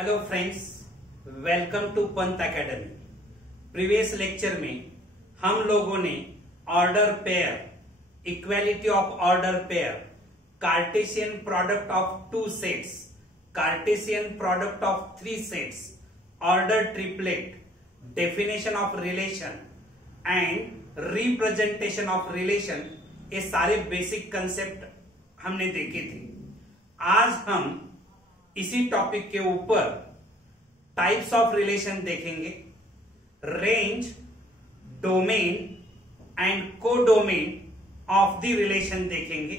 Hello friends, welcome to Pant academy. Previous lecture में हम लोगों ने order pair, equality of order pair, cartesian product of two sets, cartesian product of three sets, order triplet, definition of relation and representation of relation, ये सारे basic concept हमने देखे थे। आज हम इसी टॉपिक के ऊपर टाइप्स ऑफ रिलेशन देखेंगे, range, domain and codomain of the relation देखेंगे।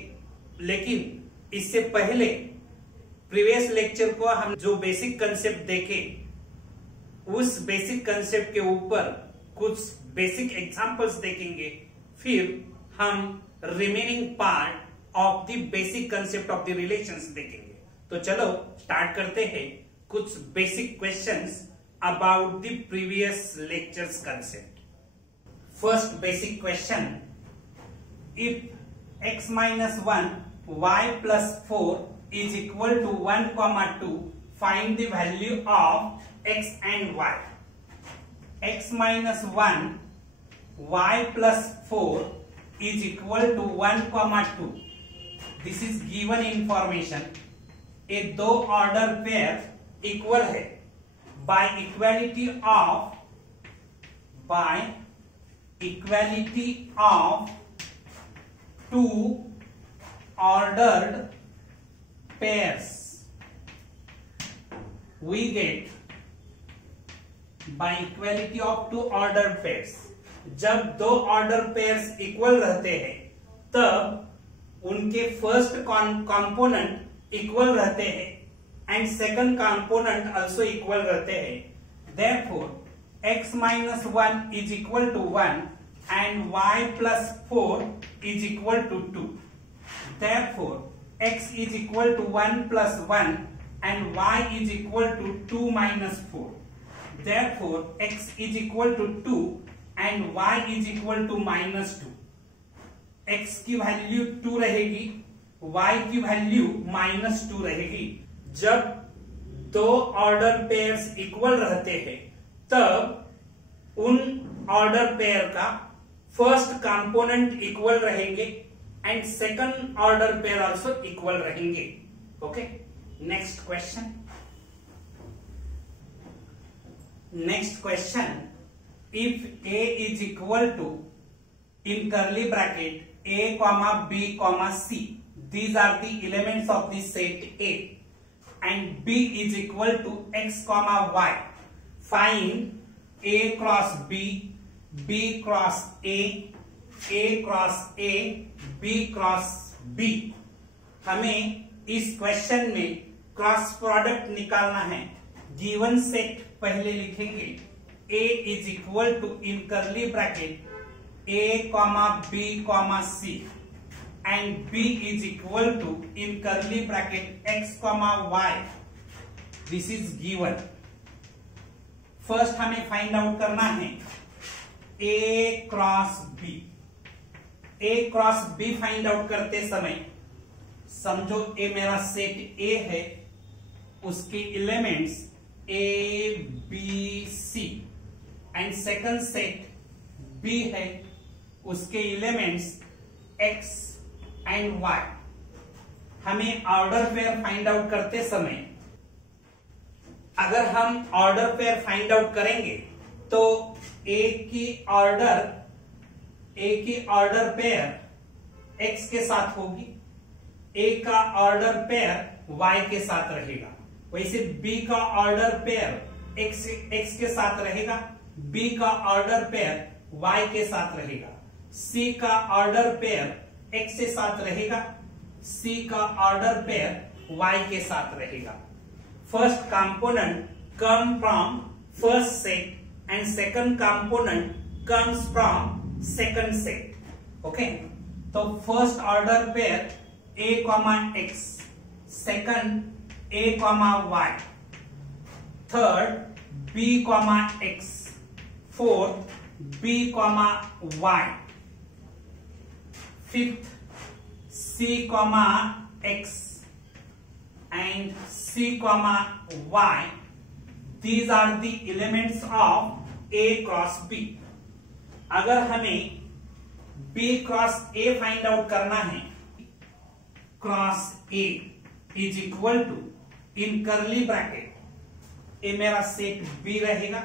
लेकिन इससे पहले प्रीवियस लेक्चर को हम जो बेसिक कंसेप्ट देखे, उस बेसिक कंसेप्ट के ऊपर कुछ बेसिक एग्जांपल्स देखेंगे, फिर हम remaining part of the basic concept of the relations देखेंगे। तो चलो स्टार्ट करते हैं कुछ basic questions about the previous lectures concept. First basic question, if x minus 1 y plus 4 is equal to 1, 2, find the value of x and y. X minus 1 y plus 4 is equal to 1, 2. This is given information. ये दो order pair equal है by equality of two ordered pairs. We get by equality of two ordered pairs. जब दो order pairs equal रहते हैं तब उनके first component equal रहते हैं and second component also equal रहते हैं। Therefore x minus 1 is equal to 1 and y plus 4 is equal to 2. Therefore x is equal to 1 plus 1 and y is equal to 2 minus 4. Therefore x is equal to 2 and y is equal to minus 2. x की value 2 रहेगी, y की value -2 रहेगी। जब दो order pairs equal रहते हैं तब उन ऑर्डर पेयर का फर्स्ट कंपोनेंट इक्वल रहेंगे and second order pair also equal रहेंगे। Okay, next question. If a is equal to, in curly bracket, a, b, c, these are the elements of the set A, and B is equal to x, y. Find A cross B, B cross A cross A, B cross B. हमें इस question में cross product निकालना है। Given set पहले लिखेंगे, A is equal to, in curly bracket, A, B, C, and B is equal to, in curly bracket, x, y. This is given. First हमें find out करना है A cross B। A cross B find out करते समय समझो A मेरा set A है, उसके elements A, B, C, and second set B है, उसके एलिमेंट्स x एंड y। हमें ऑर्डर पेयर फाइंड आउट करते समय अगर हम ऑर्डर पेयर फाइंड आउट करेंगे तो A की ऑर्डर पेयर x के साथ होगी, A का ऑर्डर पेयर y के साथ रहेगा। वैसे B का ऑर्डर पेयर x के साथ रहेगा, B का ऑर्डर पेयर y के साथ रहेगा, C का ऑर्डर पेयर x के साथ रहेगा, C का ऑर्डर पेयर y के साथ रहेगा। First component come from first set and second component comes from second set. Okay, तो first order pair A, x, second A, y, third B, x, fourth B, y, fifth C, x and C, y these are the elements of A cross B. अगर हमें B cross A find out करना है, cross A is equal to, in curly bracket, ए मेरा set B रहेगा,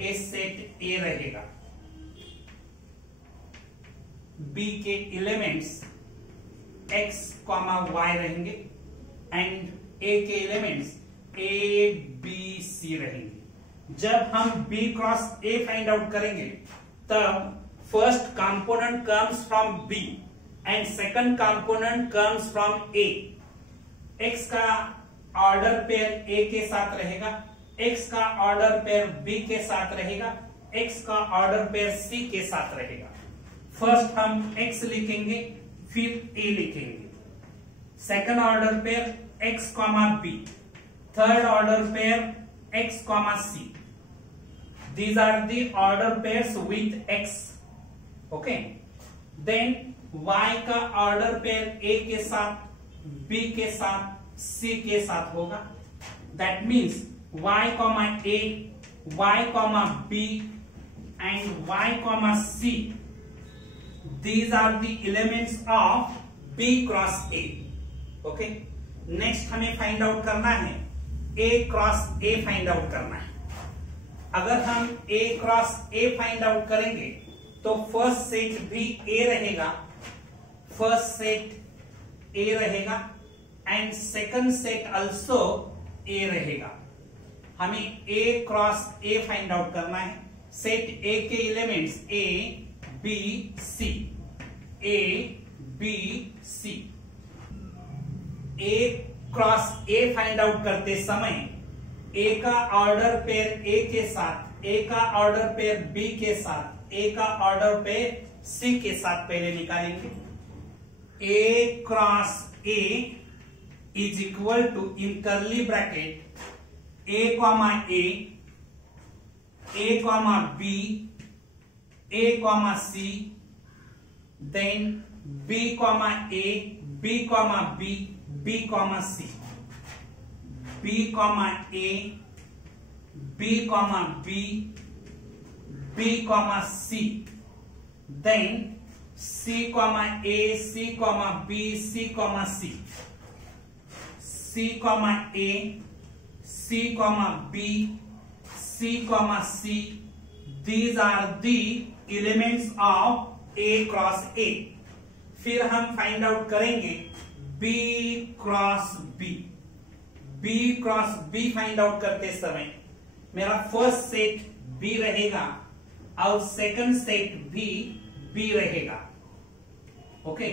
ए set ए रहेगा, B के elements x, y रहेंगे and ए के एलिमेंट्स ए बी सी रहेंगे। जब हम b cross a find out करेंगे तब first component comes from b and second component comes from a। x का ऑर्डर पेयर a के साथ रहेगा, x का ऑर्डर पेयर b के साथ रहेगा, x का ऑर्डर पेयर c के साथ रहेगा। फर्स्ट हम x लिखेंगे, फिर a लिखेंगे। Second order pair x, b, third order pair x, c। These are the order pairs with x. Okay. Then y का ऑर्डर पेयर a के साथ, b के साथ, c के साथ होगा। That means y, a, y, b and y, c. These are the elements of b cross a. Okay. Next हमें find out करना है a cross a find out करना है। अगर हम a cross a find out करेंगे तो first set भी a रहेगा, फर्स्ट सेट a रहेगा and second set also a रहेगा। हमें a cross a find out करना है। सेट a के elements a, b, c, a, b, c। a cross a find out करते समय a का ऑर्डर पेयर a के साथ, a का ऑर्डर पेयर b के साथ, a का ऑर्डर पेयर c के साथ पहले निकालेंगे। a cross a is equal to, in curly bracket, a, b, a, c, then b, a, b, b, b, c, b, a, b, b, b, c, then c, a, c, b, c, c, c, a, c, b, c, c. These are the elements of a cross a. फिर हम find out करेंगे b cross b। b cross b find out करते समय मेरा first set b रहेगा और second set भी b रहेगा। ओके,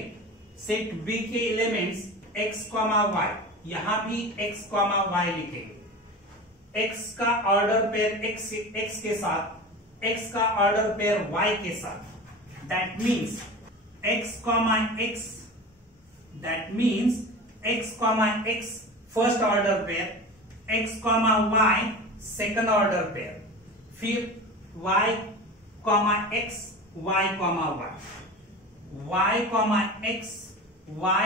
सेट b के एलिमेंट्स x, y, यहां भी x, y लिखेंगे। x का ऑर्डर पेयर x के साथ, x का ऑर्डर पेयर y के साथ। That means x, that means x, x first order pair, x, y second order pair, फिर y, x, y, x, y,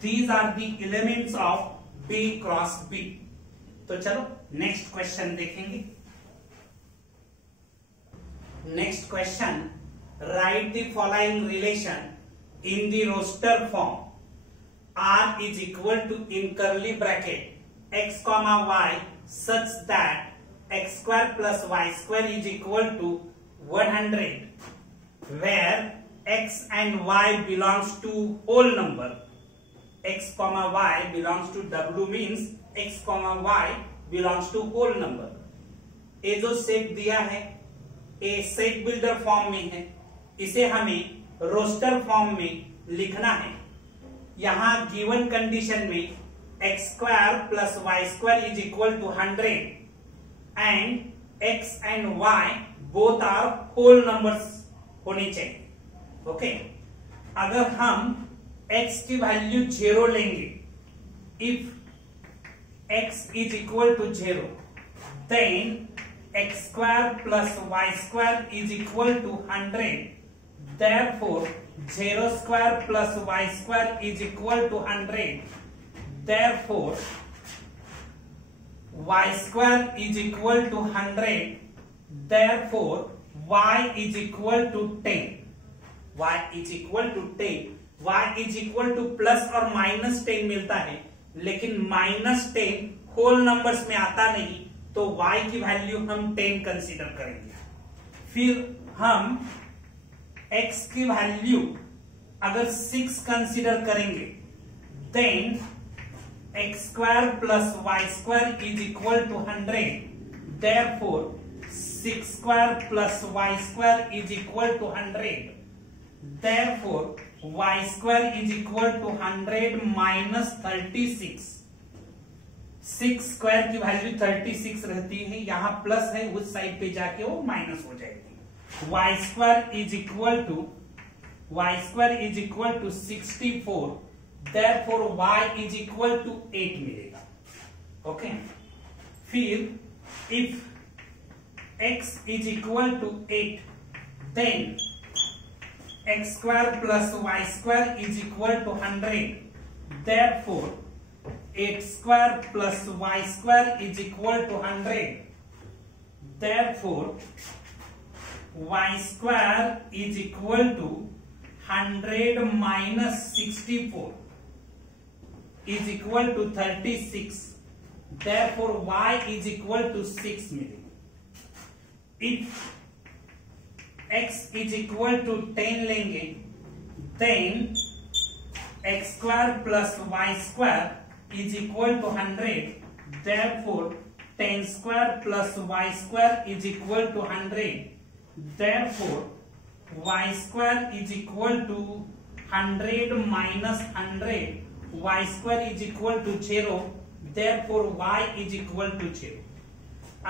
these are the elements of b cross b। तो चलो next question देखेंगे। Next question, right the following relation in the roster form। R is equal to, in curly bracket, x, y such that x square plus y square is equal to 100, where x and y belongs to whole number। x, y belongs to W means x, y belongs to whole number। ये जो set दिया है ये set builder form में है, इसे हमें roster form में लिखना है। यहां गिवन कंडीशन में x square plus y square is equal to 100 and x and y both are whole numbers होने चाहिए। ओके, अगर हम x की वैल्यू 0 लेंगे, if x is equal to 0 then x square plus y square is equal to 100। Therefore, 0 square plus y square is equal to 100. Therefore, y square is equal to 100, therefore y is equal to 10. y is equal to 10. y is equal to plus और minus 10 मिलता है, लेकिन -10 whole numbers में आता नहीं, तो y की value हम 10 कंसीडर करेंगे। फिर हम x की वैल्यू अगर 6 कंसीडर करेंगे, then x square plus y square is equal to 100, therefore 6 square plus y square is equal to 100, therefore y square is equal to 100 minus 36। 6 square की value 36 रहती है, यहां प्लस है, उस साइड पे जाके वो माइनस हो जाएगी। y square is equal to 64, therefore y is equal to 8 मिलेगा। ओके, फिर if x is equal to 8, then x square plus y square is equal to 100, therefore 8 square plus y square is equal to 100, therefore y square is equal to 100 minus 64 is equal to 36, therefore y is equal to 6 मिलेगा। If x is equal to 10 लेंगे, then x square plus y square is equal to 100, therefore 10 square plus y square is equal to 100, therefore y square is equal to 100 minus 100, y square is equal to 0, therefore y is equal to 0।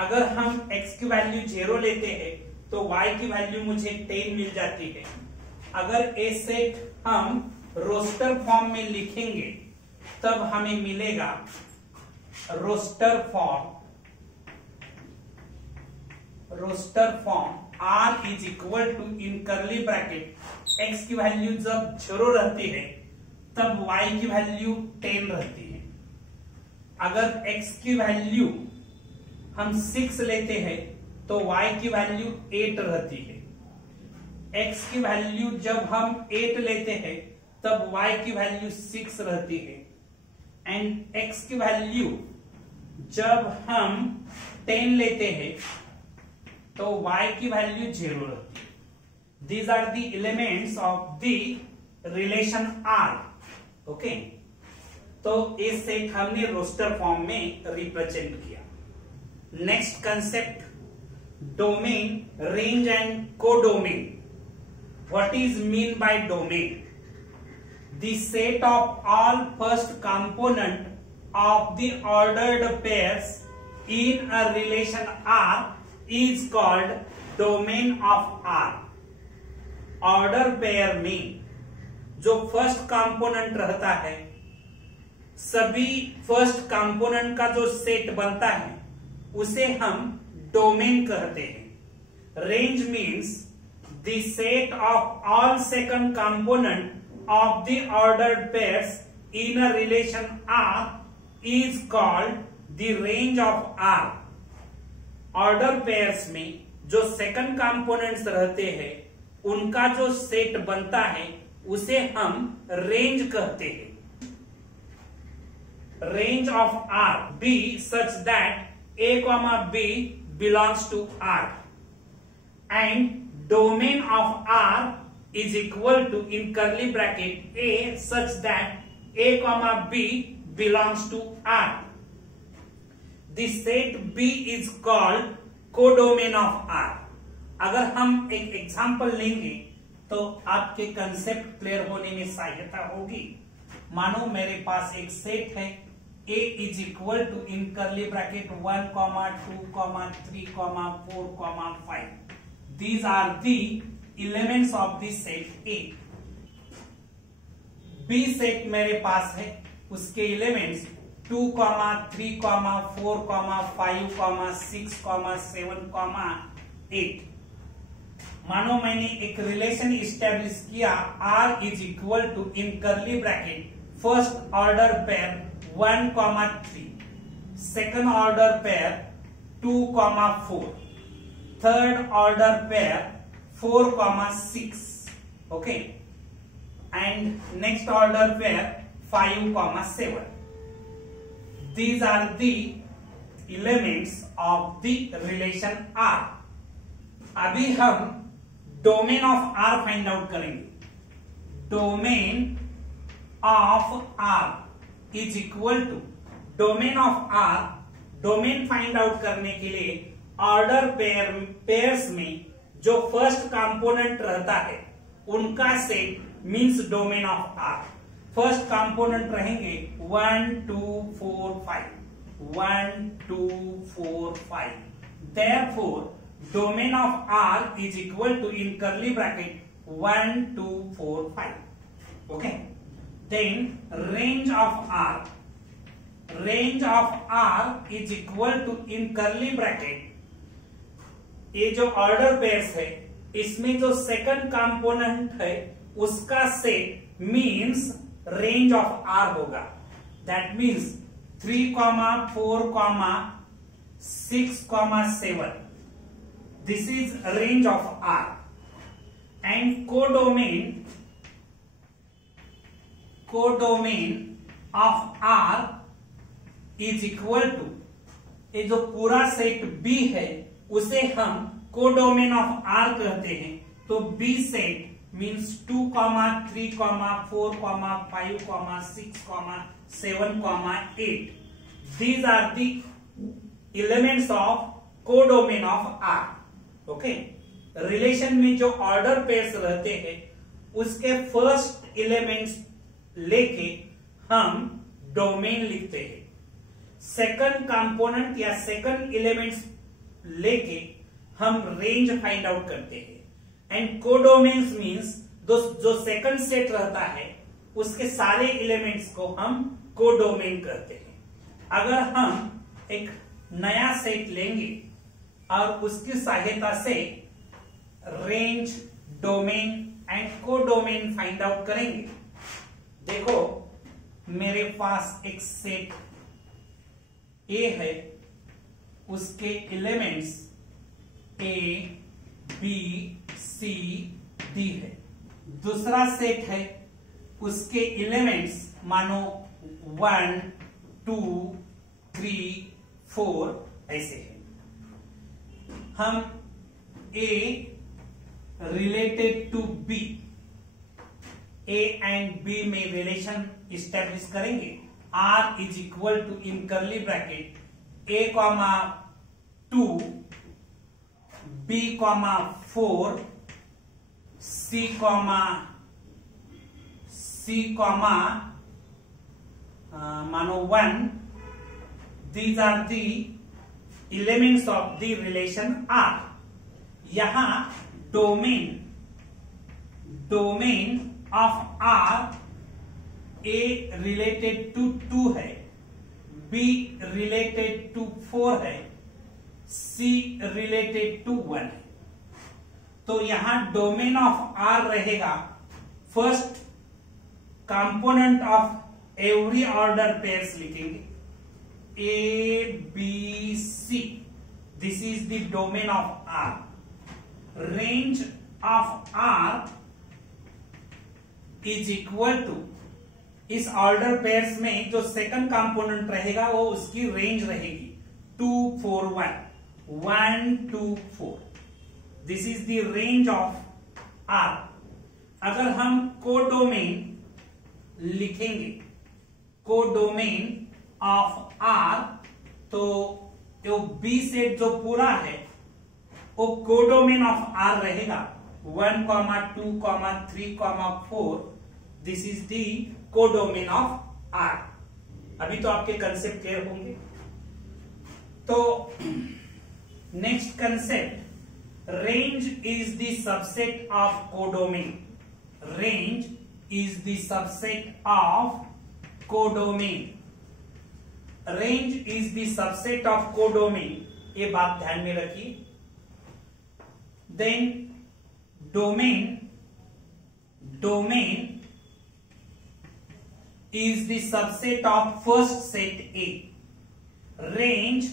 अगर हम x की value 0 लेते हैं तो y की value मुझे 10 मिल जाती है। अगर ए सेट हम रोस्टर फॉर्म में लिखेंगे तब हमें मिलेगा roster form r is equal to, in curly bracket, x की वैल्यू जब 0 रहती है तब y की वैल्यू 10 रहती है। अगर x की वैल्यू हम 6 लेते हैं तो y की वैल्यू 8 रहती है। x की वैल्यू जब हम 8 लेते हैं तब y की वैल्यू 6 रहती है, एंड x की वैल्यू जब हम 10 लेते हैं तो y की वैल्यू 0 रहती है। These are the elements of the relation R। Okay, तो इस सेट हमने रोस्टर फॉर्म में रिप्रेजेंट किया। Next concept, domain, range and codomain. What is mean by domain? The set of all first component of the ordered pairs in a relation R is called domain of R। Order pair में जो first component रहता है, सभी first component का जो set बनता है उसे हम डोमेन कहते हैं। Range means the set of all second component of the ordered pairs in a relation R is called the range of R। Order pairs में जो सेकंड कंपोनेंट्स रहते हैं उनका जो सेट बनता है उसे हम रेंज कहते हैं। Range of R be such that A, B belongs to R, and domain of R is equal to, in curly bracket, A such that A, B belongs to R। The set B is called codomain of R। अगर हम एक example लेंगे तो आपके concept clear होने में सहायता होगी। मानो मेरे पास एक सेट है A is equal to, in curly bracket, 1, 2, 3, 4, 5। These are the elements of the set A। B set मेरे पास है, उसके एलिमेंट्स 2, 3, 4, 5, 6, 7, 8। मानो मैंने एक रिलेशन इस्टेब्लिश किया R is equal to, in curly bracket, first order pair 1, 3। second order pair 2,4, third order pair 4,6, okay, and next order pair 5,7. These are the elements of the relation R. अभी हम domain of R find out करेंगे. Domain of R is equal to domain of R. Domain find out करने के लिए order pairs में जो first component रहता है उनका set means domain of R. First component रहेंगे 1 2 4 5, 1 2 4 5. Therefore, domain of R is equal to in curly bracket 1 2 4 5. Okay. Then range of R. Range of R is equal to in curly bracket. ये जो order pairs है इसमें जो second component है उसका set means range of R होगा. That means 3, 4, 6, 7. This is range of R. And codomain of R is equal to, ये जो पूरा सेट B है उसे हम कोडोमेन ऑफ R कहते हैं. तो B set means 2, 3, 4, 5, 6, 7, 8. These are the elements of codomain of R. Okay. Relation में जो ऑर्डर पेयर्स रहते हैं उसके फर्स्ट एलिमेंट्स लेके हम डोमेन लिखते हैं. सेकंड कंपोनेंट या सेकंड एलिमेंट्स लेके हम रेंज फाइंड आउट करते हैं. एंड कोडोमेन्स मींस जो सेकंड सेट रहता है उसके सारे एलिमेंट्स को हम कोडोमेन कहते हैं. अगर हम एक नया सेट लेंगे और उसकी सहायता से range, domain and codomain find out करेंगे. देखो मेरे पास एक सेट ए है, उसके elements A B C D है. दूसरा सेट है उसके एलिमेंट्स मानो 1 2 3 4 ऐसे है. हम A related to B, A and B में रिलेशन इस्टेब्लिश करेंगे. R is equal to in curly bracket A, 2, B, 4, C, मानो 1. These are the elements of the relation R. यहां domain of R A related to 2 है, B related to 4 है, C related to 1 है. तो यहां domain of R रहेगा first component of every order pairs लिखेंगे A B C. This is the domain of R. Range of R is equal to, इस order pairs में जो second component रहेगा वो उसकी रेंज रहेगी 2 4 1, 1 2 4. This is the range of R. अगर हम कोडोमेन लिखेंगे, कोडोमेन ऑफ R, तो जो B सेट जो पूरा है वो कोडोमेन ऑफ R रहेगा 1, 2, 3, 4. This is the codomain of R. अभी तो आपके कंसेप्ट क्लियर होंगे. तो next concept, range is the subset of codomain. Range is the subset of codomain. Range is the subset of codomain. ये बात ध्यान में रखिए. Then domain is the subset of first set A. range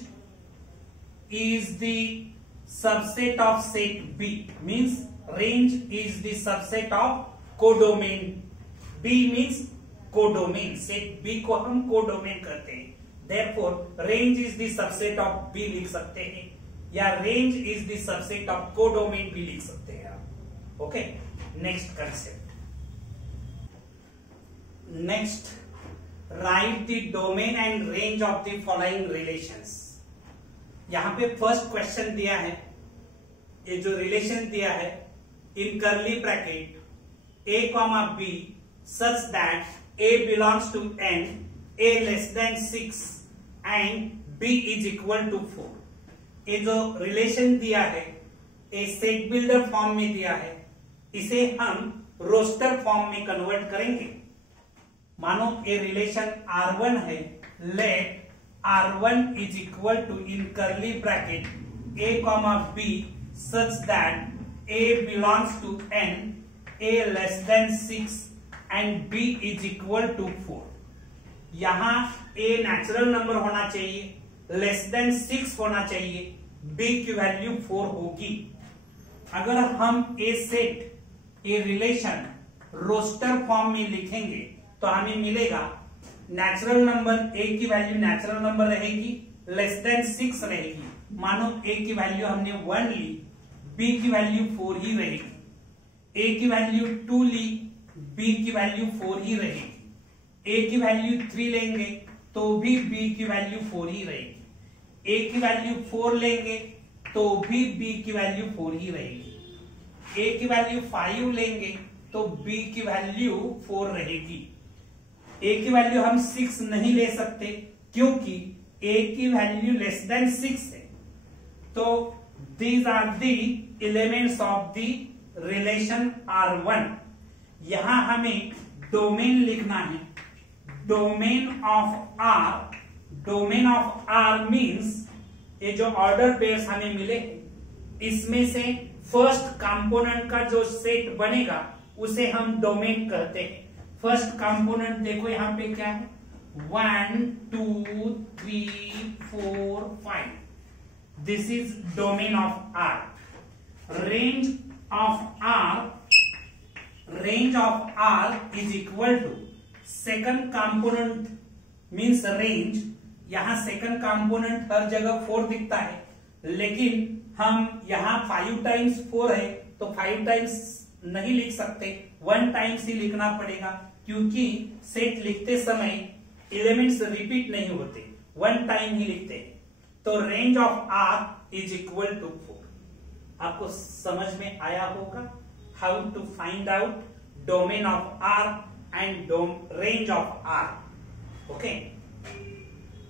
is the subset of set B, means range is the subset of codomain. B means codomain, set B को हम codomain करते हैं, therefore range is the subset of B लिख सकते हैं, या range is the subset of codomain भी लिख सकते हैं आप. Okay, next concept. Next, right the domain and range of the following relations. यहां पे फर्स्ट क्वेश्चन दिया है, ये जो रिलेशन दिया है in curly bracket a comma b such that a belongs to n, a less than 6 and b is equal to 4. ये जो रिलेशन दिया है ये सेट बिल्डर फॉर्म में दिया है, इसे हम रोस्टर फॉर्म में कन्वर्ट करेंगे. मानो ये रिलेशन R1 है, let R1 is equal to in curly bracket a comma b such that a belongs to n, a less than 6 and b is equal to 4. यहां a नेचुरल नंबर होना चाहिए, less than 6 होना चाहिए, b की value 4 होगी. अगर हम ए set, a relation roster form में लिखेंगे तो हमें मिलेगा नेचुरल नंबर a की वैल्यू नेचुरल नंबर रहेगी, लेस देन 6 रहेगी. मानो a की वैल्यू हमने 1 ली, b की वैल्यू 4 ही रहेगी. a की वैल्यू 2 ली, b की वैल्यू 4 ही रहेगी. a की वैल्यू 3 लेंगे तो भी b की वैल्यू 4 ही रहेगी. a की वैल्यू 4 लेंगे तो भी b की वैल्यू 4 ही रहेगी. a की वैल्यू 5 लेंगे तो b की वैल्यू 4 रहेगी. a की वैल्यू हम 6 नहीं ले सकते क्योंकि a की वैल्यू लेस देन 6 है. तो these are the elements of the relation R1. यहां हमें डोमेन लिखना है. Domain of R, domain of R means ये जो ऑर्डर पेयर्स हमें मिले इसमें से फर्स्ट कंपोनेंट का जो सेट बनेगा उसे हम डोमेन कहते हैं. फर्स्ट कंपोनेंट देखो यहां पे क्या है, 1 2 3 4 5. This is domain of R. Range of R is equal to second component means range. यहां सेकंड कंपोनेंट हर जगह 4 दिखता है, लेकिन हम यहां 5 टाइम्स 4 है तो 5 टाइम्स नहीं लिख सकते, 1 टाइम्स ही लिखना पड़ेगा क्योंकि सेट लिखते समय एलिमेंट्स रिपीट नहीं होते, 1 टाइम ही लिखते हैं. तो range of R is equal to 4. आपको समझ में आया होगा how to find out domain of R and range of R. Okay,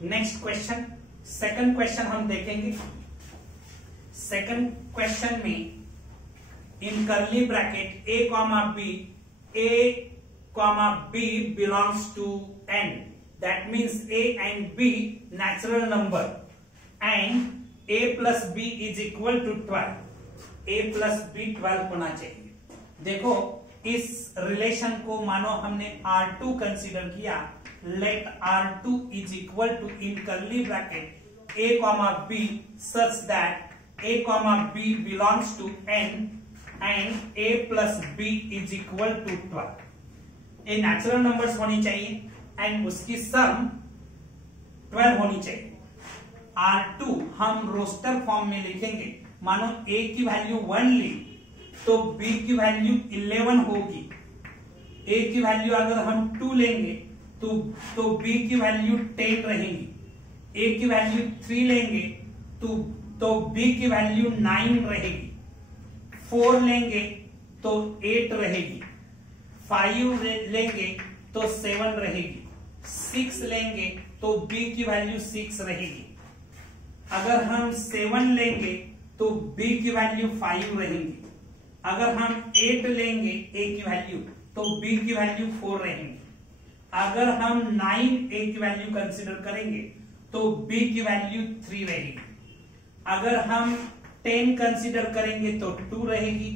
next question, second question हम देखेंगे. सेकंड क्वेश्चन में in curly bracket a comma b belongs to n. That means a and b natural number and a plus b is equal to 12. a plus b 12 होना चाहिए. देखो इस relation को मानो हमने R2 कंसीडर किया, let R2 is equal to in curly bracket a comma b such that a comma b belongs to n and a plus b is equal to 12. ये natural numbers होनी चाहिए and उसकी सम 12 होनी चाहिए. R2 हम roster form में लिखेंगे. मानो a की वैल्यू 1 ली तो b की वैल्यू 11 होगी. a की वैल्यू अगर हम 2 लेंगे तो b की वैल्यू 10 रहेगी. a की वैल्यू 3 लेंगे तो b की वैल्यू 9 रहेगी. 4 लेंगे तो 8 रहेगी. 5 लेंगे तो 7 रहेगी. 6 लेंगे तो b की वैल्यू 6 रहेगी. अगर हम 7 लेंगे तो b की वैल्यू 5 रहेगी. अगर हम 8 लेंगे a की वैल्यू तो b की वैल्यू 4 रहेगी. अगर हम 9 a की वैल्यू कंसीडर करेंगे तो b की वैल्यू 3 रहेगी. अगर हम 10 कंसीडर करेंगे तो 2 रहेगी.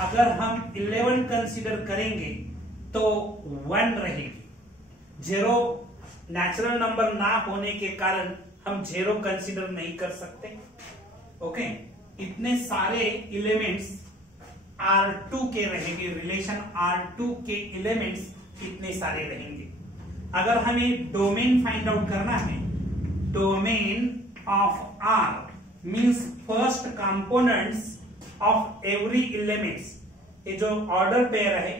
अगर हम 11 कंसीडर करेंगे तो 1 रहेगी. 0 नेचुरल नंबर ना होने के कारण हम जीरो कंसीडर नहीं कर सकते। ओके, इतने सारे एलिमेंट्स R2 के रहेंगे, रिलेशन R2 के एलिमेंट्स इतने सारे रहेंगे। अगर हमें डोमेन फाइंड आउट करना है, domain of R means first components of every elements. ये जो ऑर्डर पेयर है,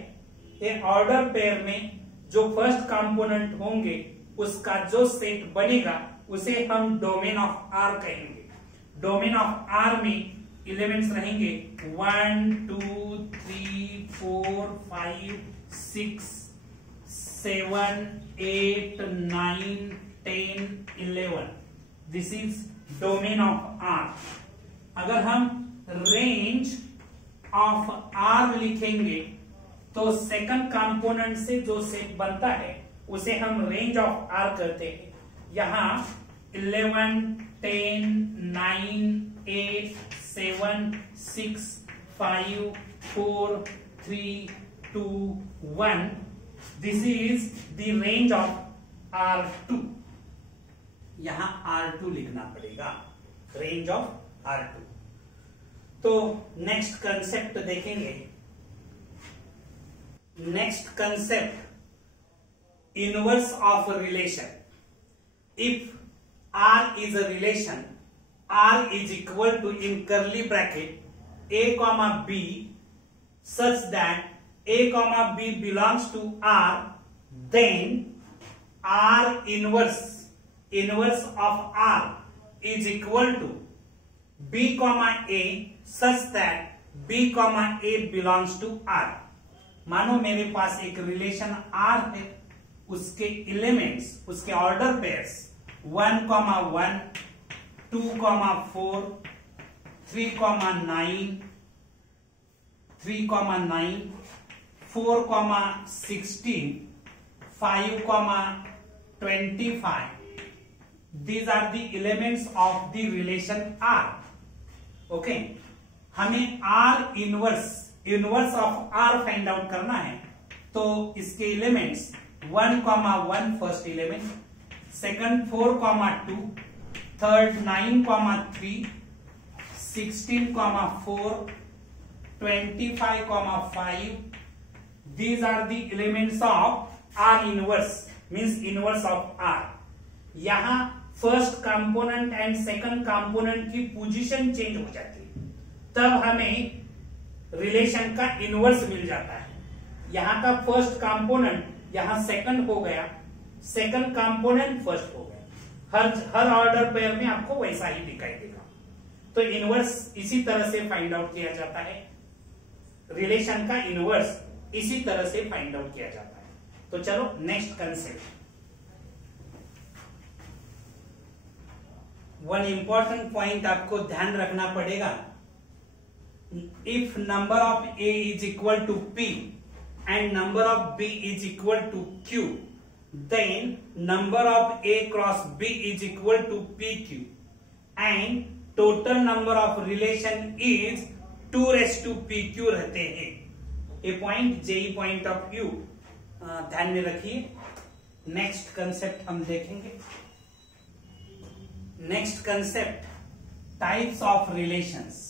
ये ऑर्डर पेयर में जो फर्स्ट कंपोनेंट होंगे उसका जो सेट बनेगा उसे हम डोमेन ऑफ R कहेंगे। डोमेन ऑफ R में एलिमेंट्स रहेंगे 1 2 3 4 5 6 7 8 9 10 11। This is domain of R। अगर हम रेंज ऑफ R लिखेंगे तो सेकंड कंपोनेंट से जो सेट बनता है उसे हम रेंज ऑफ R कहते हैं। यहां 11 10 9 8 7 6 5 4 3 2 1। This is the range of R2। यहां R2 लिखना पड़ेगा, रेंज ऑफ R2। तो नेक्स्ट कंसेप्ट देखेंगे। Next concept, inverse of relation. If R is a relation, R is equal to in curly bracket A comma B such that A comma B belongs to R, then R inverse of R is equal to B comma A such that B comma A belongs to R। मानो मेरे पास एक relation R है, उसके elements, उसके order pairs 1, 1, 2, 4, 3, 9, 3, 9, 4, 16, 5, 25। These are the elements of the relation R। Okay, हमें R inverse of R find out करना है। तो इसके elements 1, 1 first element, second 4, 2, third 9, 3, 16, 4, 25, 5। These are the elements of R inverse, means inverse of R। यहां first component and second component की position change हो जाती है, तब हमें रिलेशन का इनवर्स मिल जाता है। यहां का फर्स्ट कंपोनेंट यहां सेकंड हो गया, सेकंड कंपोनेंट फर्स्ट हो गया। हर ऑर्डर पेयर में आपको वैसा ही दिखाई देगा। तो इनवर्स इसी तरह से फाइंड आउट किया जाता है, रिलेशन का इनवर्स इसी तरह से फाइंड आउट किया जाता है। तो चलो next concept. One important point आपको ध्यान रखना पड़ेगा। If number of A is equal to P and number of B is equal to Q, then number of A cross B is equal to PQ and total number of relation is 2/PQ रहते हैं। ये point JEE point of view ध्यान में रखिए। Next concept हम देखेंगे। Next concept, types of relations.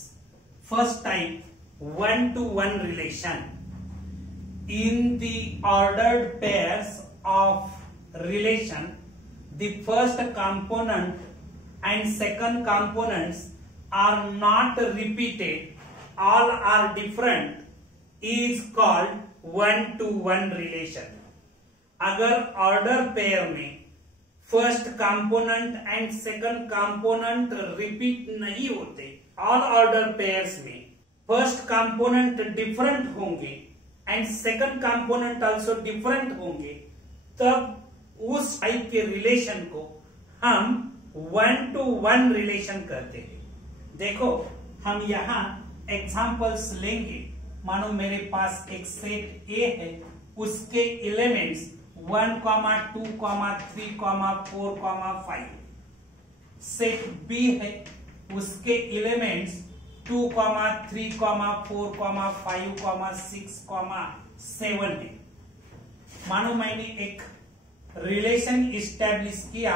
First type, 1-to-1 relation. In the ordered pairs of relation, the first component and second components are not repeated, all are different, is called 1-to-1 relation. अगर order pair में first component and second component repeat नहीं होते, all order pairs में first component different होंगे and second component also different होंगे, तब उस type के रिलेशन को हम 1-to-1 रिलेशन कहते हैं। देखो हम यहां एग्जांपल्स लेंगे। मानो मेरे पास एक सेट A है, उसके एलिमेंट्स 1, 2, 3, 4, 5। सेट B है, उसके एलिमेंट्स 2, 3, 4, 5, 6, 7 है। मानो मैंने एक रिलेशन इस्टेब्लिश किया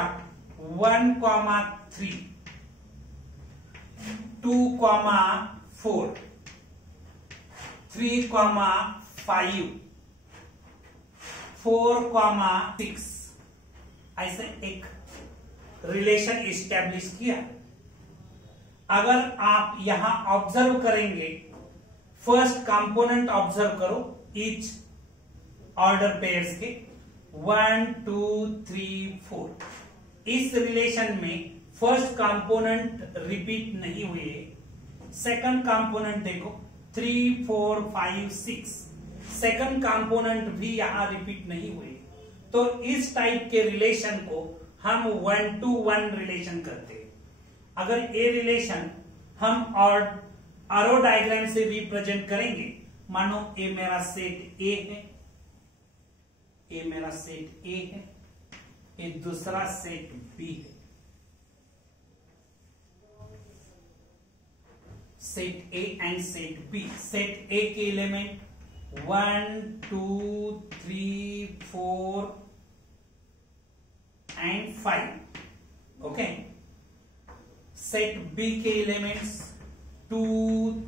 1,3, 2,4, 3,5, 4,6 ऐसे एक रिलेशन इस्टेब्लिश किया। अगर आप यहां ऑब्जर्व करेंगे, फर्स्ट कंपोनेंट ऑब्जर्व करो ईच ऑर्डर पेयर्स के 1, 2, 3, 4। इस रिलेशन में फर्स्ट कंपोनेंट रिपीट नहीं हुए। सेकंड कंपोनेंट देखो 3, 4, 5, 6, सेकंड कंपोनेंट भी यहां रिपीट नहीं हुए। तो इस टाइप के रिलेशन को हम 1 to 1 रिलेशन करते हैं। अगर ये रिलेशन हम और एरो डायग्राम से रिप्रेजेंट करेंगे, मानो ये मेरा सेट ए है, ये मेरा सेट ए है, ये दूसरा सेट बी है। Set A and set B. Set A के element 1, 2, 3, 4 and 5। Okay. Set B के elements 2,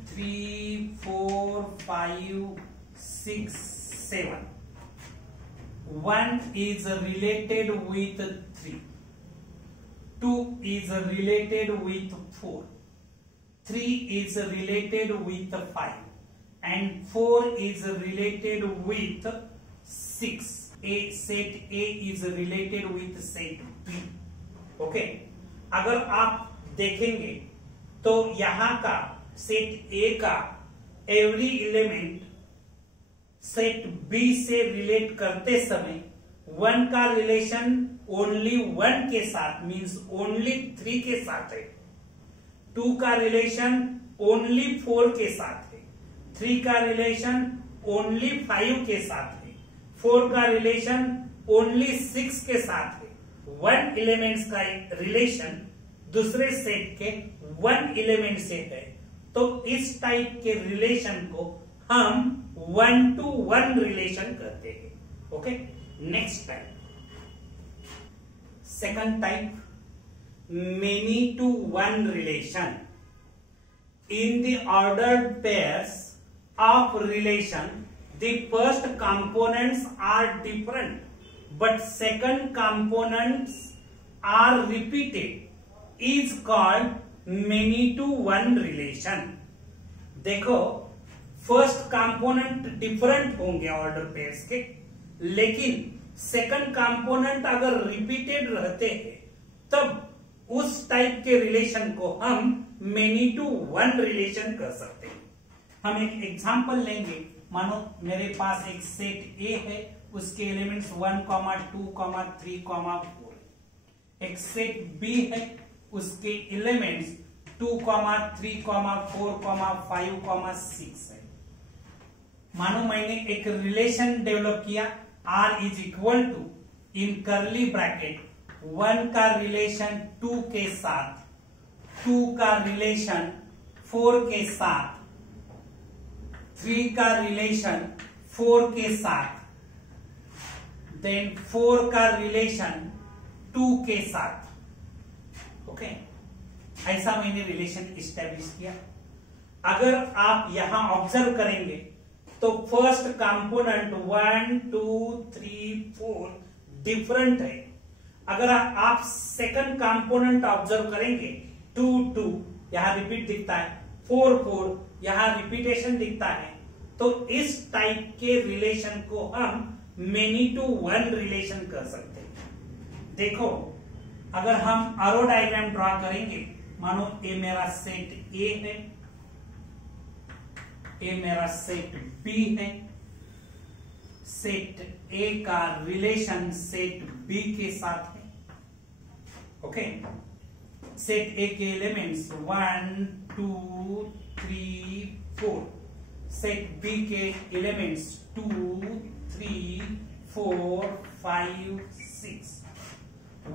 3, 4, 5, 6, 7। 1 is related with 3, 2 is related with 4, 3 is related with 5, and 4 is related with 6. Set A is related with set B. Okay. अगर आप देखेंगे तो यहां का set A का every element set B से relate करते समय 1 का रिलेशन ओनली 1 के साथ मींस ओनली 3 के साथ है, 2 का रिलेशन ओनली 4 के साथ है, 3 का रिलेशन ओनली 5 के साथ है, 4 का रिलेशन ओनली 6 के साथ है। 1 एलिमेंट्स का रिलेशन दूसरे सेट के 1 एलिमेंट से है। तो इस टाइप के रिलेशन को हम 1 to 1 रिलेशन करते हैं। Okay. Next type, second type, many to 1 relation. In the ordered pairs of relation, the first components are different, but second components are repeated, is called many to 1 relation. देखो, first component different होंगे order pairs के, लेकिन second component अगर repeated रहते हैं तब उस type के रिलेशन को हम मेनी टू 1 रिलेशन कर सकते हैं। हम एक एग्जांपल लेंगे। मानो मेरे पास एक सेट ए है, उसके एलिमेंट्स 1, 2, 3, 4। एक सेट बी है, उसके एलिमेंट्स 2, 3, 4, 5, 6 है। मानो मैंने एक रिलेशन डेवलप किया, R is equal to in curly bracket 1 का रिलेशन 2 के साथ, 2 का रिलेशन 4 के साथ, 3 का रिलेशन 4 के साथ, देन 4 का रिलेशन 2 के साथ। ओके। ऐसा मैंने रिलेशन इस्टेब्लिश किया। अगर आप यहां ऑब्जर्व करेंगे तो फर्स्ट कंपोनेंट 1, 2, 3, 4 डिफरेंट है। अगर आप सेकंड कंपोनेंट ऑब्जर्व करेंगे 2, 2 यहां रिपीट दिखता है, 4, 4 यहां रिपीटेशन दिखता है। तो इस टाइप के रिलेशन को हम मेनी टू 1 रिलेशन कर सकते हैं। देखो, अगर हम एरो डायग्राम ड्रॉ करेंगे, मानो ये मेरा सेट ए है, ये मेरा सेट बी है, सेट ए का रिलेशन सेट बी के साथ है। ओके। सेट ए के एलिमेंट्स 1, 2, 3, 4, सेट बी के एलिमेंट्स 2, 3, 4, 5, 6।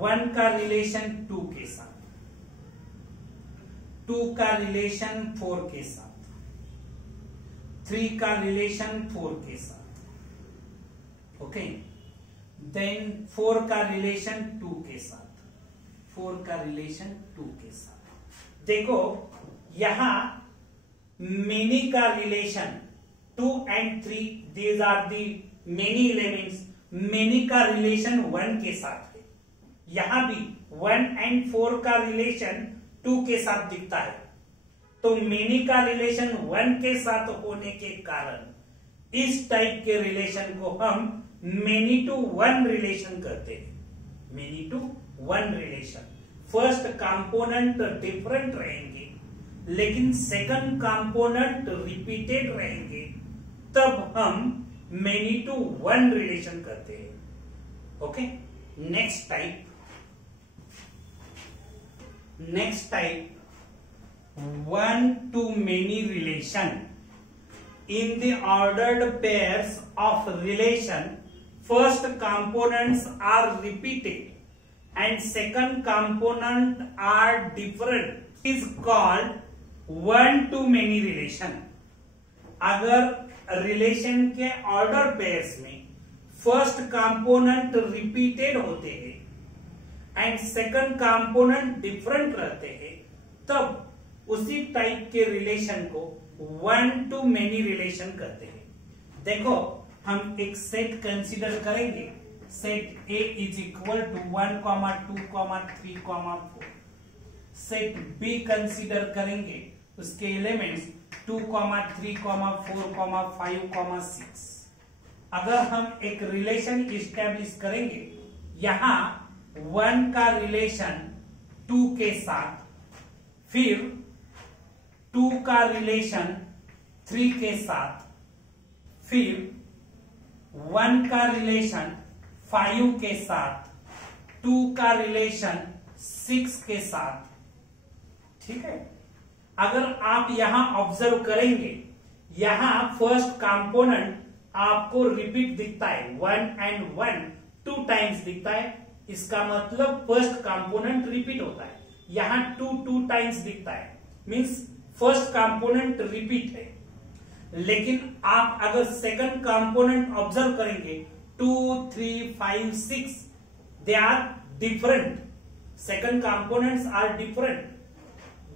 1 का रिलेशन 2 के साथ, 2 का रिलेशन 4 के साथ, 3 का रिलेशन 4 के साथ। ओके। देन 4 का रिलेशन 2 के साथ, 4 का रिलेशन 2 के साथ। देखो यहां मेनी का relation 2 and 3, these are the many elements। Many का रिलेशन 1 के साथ है, यहां भी 1 and 4 का रिलेशन 2 के साथ दिखता है। तो मेनी का रिलेशन 1 के साथ होने के कारण इस टाइप के रिलेशन को हम मेनी टू 1 रिलेशन कहते हैं। Many to 1 relation, first component different रहेंगे लेकिन सेकंड कंपोनेंट रिपीटेड रहेंगे, तब हम मेनी टू 1 रिलेशन कहते हैं। Okay, next type 1 to many relation। In the ordered pairs of relation, first components are repeated and second component are different, is called 1 to many relation। अगर relation के order pairs में first component repeated होते हैं and second component different रहते हैं, तब उसी type के रिलेशन को 1 to many रिलेशन कहते हैं। देखो हम एक सेट कंसीडर करेंगे, set A is equal to 1, 2, 3, 4। Set B consider करेंगे, उसके एलिमेंट्स 2, 3, 4, 5, 6। अगर हम एक रिलेशन इस्टेब्लिश करेंगे, यहां 1 का रिलेशन 2 के साथ, फिर 2 का रिलेशन 3 के साथ, फिर 1 का रिलेशन 5 के साथ, 2 का रिलेशन 6 के साथ। ठीक है, अगर आप यहां ऑब्जर्व करेंगे, यहां फर्स्ट कंपोनेंट आपको रिपीट दिखता है, 1 and 1 2 टाइम्स दिखता है, इसका मतलब फर्स्ट कंपोनेंट रिपीट होता है। यहां 2 टाइम्स दिखता है, मींस फर्स्ट कंपोनेंट रिपीट है। लेकिन आप अगर सेकंड कंपोनेंट ऑब्जर्व करेंगे, 2, 3, 5, 6, they are different, second components are different.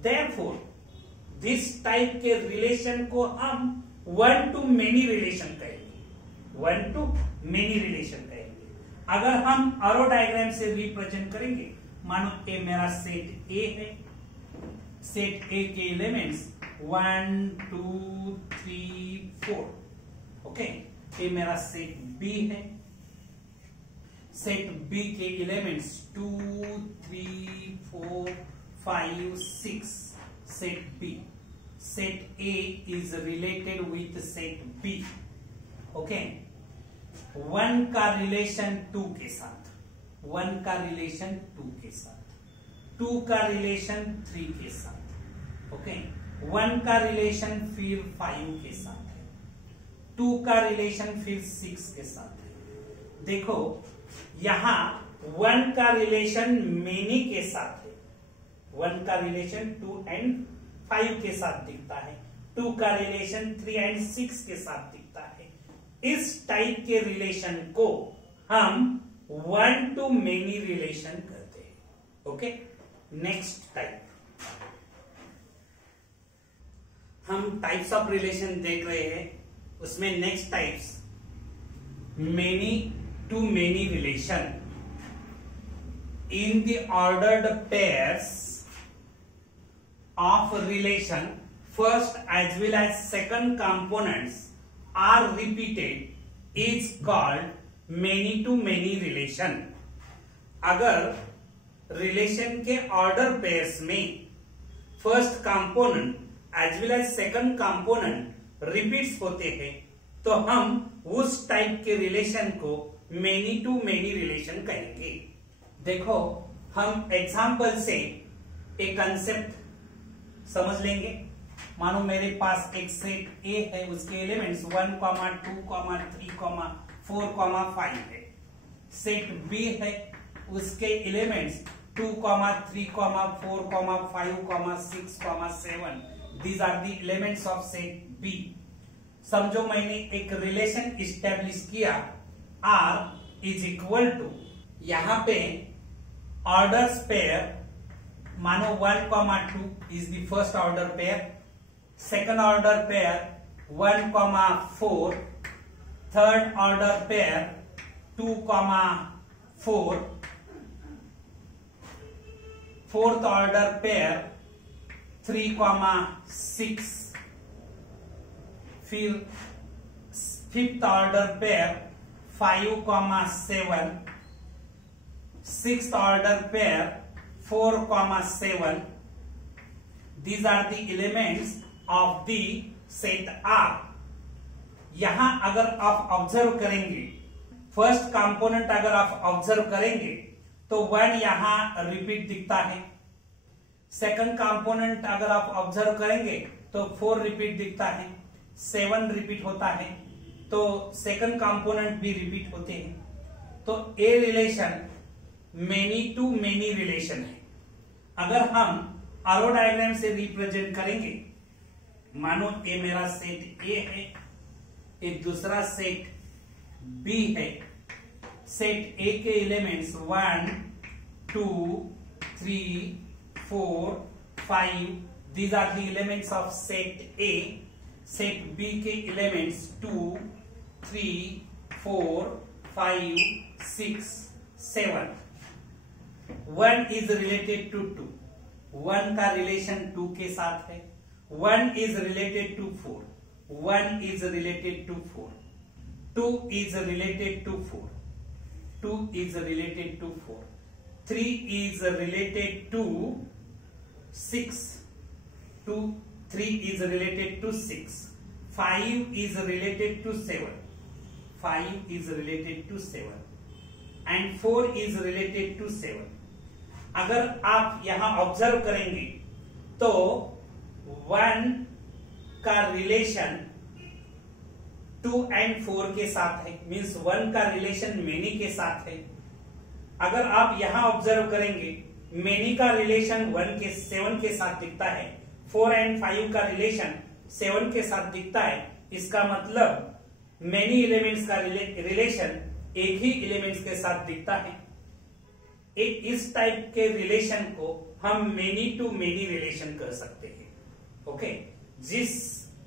Therefore this type के रिलेशन को हम 1 to many रिलेशन कहेंगे, 1 to many रिलेशन कहेंगे। अगर हम एरो डायग्राम से रिप्रेजेंट करेंगे, मानो ये मेरा सेट ए है, सेट ए के एलिमेंट्स 1, 2, 3, 4। ओके, ये मेरा सेट बी है, सेट बी के elements 2, 3, 4, 5, 6। Set B, set A is related with set B. Okay, 1 का रिलेशन 2 के साथ, 1 का रिलेशन 2 के साथ, 2 का रिलेशन 3 के साथ। ओके, 1 का रिलेशन फिर 5 के साथ है, 2 का रिलेशन फिर 6 के साथ है। देखो यहां 1 का रिलेशन मेनी के साथ है, 1 का रिलेशन 2 and 5 के साथ दिखता है, 2 का रिलेशन 3 and 6 के साथ दिखता है। इस टाइप के रिलेशन को हम 1 to many रिलेशन कहते हैं। ओके, नेक्स्ट टाइप, हम टाइप्स ऑफ रिलेशन देख रहे हैं, उसमें next types many to many relation. In the ordered pairs of relation, first as well as second components are repeated is called many to many relation। अगर relation के order pairs में first component as well as second component repeats होते हैं, तो हम उस type के relation को मेनी टू मेनी रिलेशन कहेंगे। देखो हम एग्जाम्पल से एक कंसेप्ट समझ लेंगे। मानो मेरे पास एक सेट ए है, उसके एलिमेंट्स 1, 2, 3, 4, 5 है। सेट बी है, उसके elements 2, 3, 4, 5, 6, 7। These are the elements of set B. समझो मैंने एक रिलेशन इस्टेब्लिश किया, R इज इक्वल टू, यहां पे ऑर्डर्स पेयर, मानो 1,2 is the first order pair, second order pair 1,4, third order pair 2,4, fourth order pair 3,6, फिर fifth order pair 5,7, sixth order pair 4,7. These are the elements of the set R. यहां अगर आप observe करेंगे, first component अगर आप observe करेंगे तो 1 यहां रिपीट दिखता है। सेकंड कंपोनेंट अगर आप ऑब्जर्व करेंगे तो 4 रिपीट दिखता है, 7 रिपीट होता है, तो सेकंड कंपोनेंट भी रिपीट होते हैं। तो a relation many to many relation है। अगर हम आरो डायग्राम से रिप्रेजेंट करेंगे, मानो ए मेरा सेट ए है, एक दूसरा सेट बी है। सेट ए के elements 1, 2, 3, 4, 5, these are the elements of set A. Set B के एलिमेंट्स 2, 3, 4, 5, 6, 7. 1 is related to 2. 1 का रिलेशन 2 के साथ है। 1 is related to 4. 1 is related to 4. 2 is related to 4. 2 is related to 4. 3 is related to 6. 3 is related to 6. 5 is related to 7. 5 is related to 7. And 4 is related to 7. अगर आप यहां observe करेंगे तो 1 का रिलेशन 2 and 4 के साथ है, means 1 का रिलेशन मेनी के साथ है। अगर आप यहां ऑब्जर्व करेंगे, मेनी का रिलेशन 1 के 7 के साथ दिखता है, 4 and 5 का रिलेशन 7 के साथ दिखता है। इसका मतलब मेनी एलिमेंट्स का रिलेशन एक ही एलिमेंट्स के साथ दिखता है। इस टाइप के रिलेशन को हम मेनी टू मेनी रिलेशन कर सकते हैं। ओके, जिस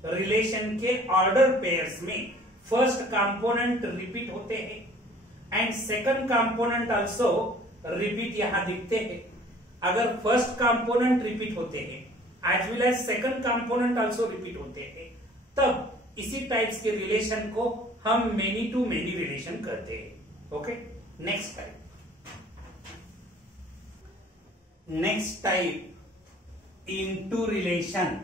रिलेशन के ऑर्डर पेयर्स में फर्स्ट कंपोनेंट रिपीट होते हैं and second component also repeat यहां दिखते हैं। अगर फर्स्ट कंपोनेंट रिपीट होते हैं as well as second component also repeat होते हैं, तब इसी टाइप्स के रिलेशन को हम मेनी टू मेनी रिलेशन करते हैं। Okay, next type. Next type into relation.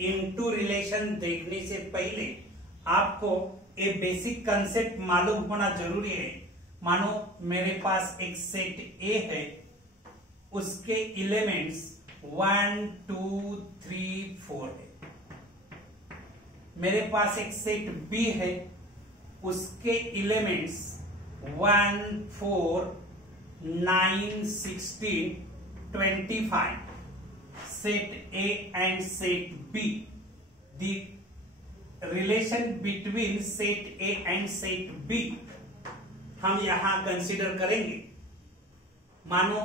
Into relation देखने से पहले आपको ये बेसिक कंसेप्ट मालूम होना जरूरी है। मानो मेरे पास एक सेट ए है, उसके एलिमेंट्स 1, 2, 3, 4 है। मेरे पास एक सेट बी है, उसके elements 1, 4, 9, 16, 25. Set A and set B. The relation between set A and set B हम यहां कंसिडर करेंगे। मानो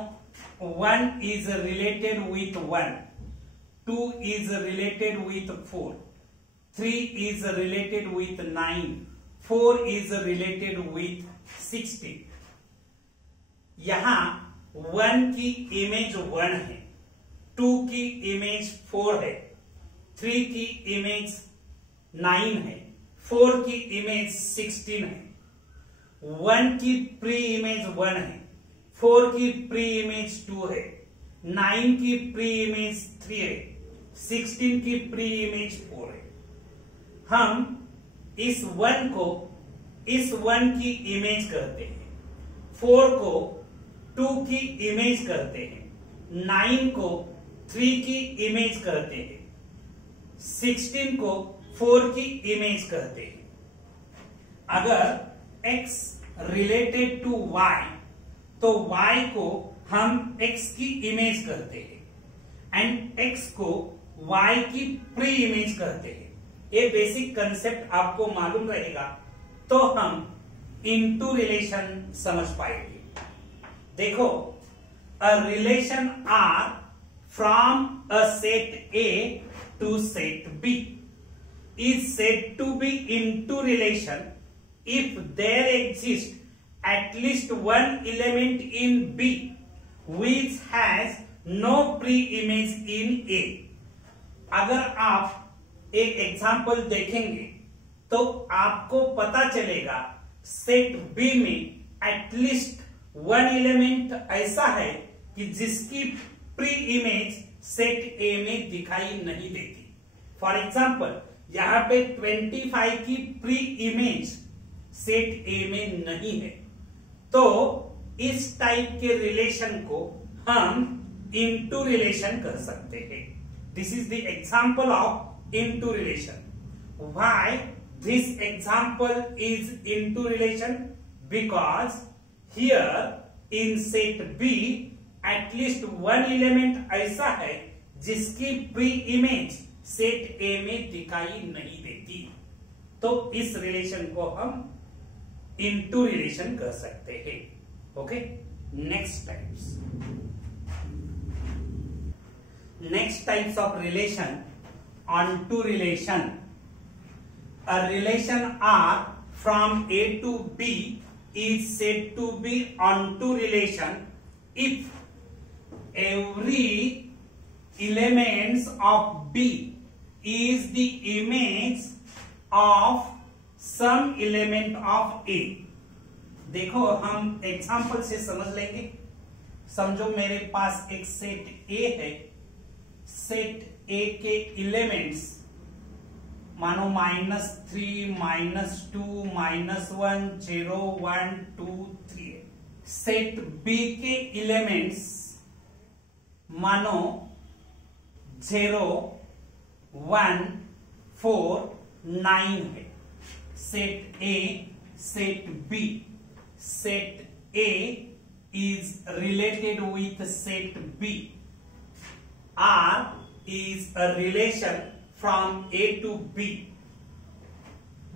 1 is related with 1, 2 is related with 4, 3 is related with 9, 4 is related with 16. यहां 1 की इमेज 1 है, 2 की इमेज 4 है, 3 की इमेज 9 है, 4 की इमेज 16 है, 1 की प्री इमेज 1 है, 4 की प्री इमेज 2 है, 9 की प्री इमेज 3 है, 16 की प्री इमेज 4 है। हम इस 1 को इस 1 की इमेज करते हैं, 4 को 2 की इमेज करते हैं, 9 को 3 की इमेज करते हैं, 16 को 4 की इमेज करते हैं। अगर x रिलेटेड टू y तो y को हम x की इमेज करते हैं एंड x को y की प्री इमेज करते हैं। ये बेसिक कंसेप्ट आपको मालूम रहेगा तो हम इनटू रिलेशन समझ पाएंगे। देखो, a relation R from a set A to set B is said to be into relation if there exists at least one element in B which has no pre-image in A। अगर आप एक example देखेंगे तो आपको पता चलेगा set B में at least one element ऐसा है कि जिसकी प्री इमेज सेट ए में दिखाई नहीं देती। फॉर एग्जाम्पल यहां पे 25 की प्री इमेज सेट ए में नहीं है, तो इस टाइप के रिलेशन को हम इनटू रिलेशन कर सकते हैं। This is the example of into relation. Why this example is into relation? Because here in set be at least one element ऐसा है जिसकी प्री इमेज सेट ए में दिखाई नहीं देती, तो इस रिलेशन को हम इनटू रिलेशन कर सकते हैं। Okay, next types of relation, onto relation। A relation R from A to B is said to be onto relation if every elements of B is the image of some element of A। देखो हम example से समझ लेंगे। समझो मेरे पास एक set A है, सेट A के एलिमेंट्स मानो -3, -2, -1, 0, 1, 2, 3 है। सेट B के एलिमेंट्स मानो 0, 1, 4, 9 है। Set A, set B, set A is related with set B। R is a relation from A to B।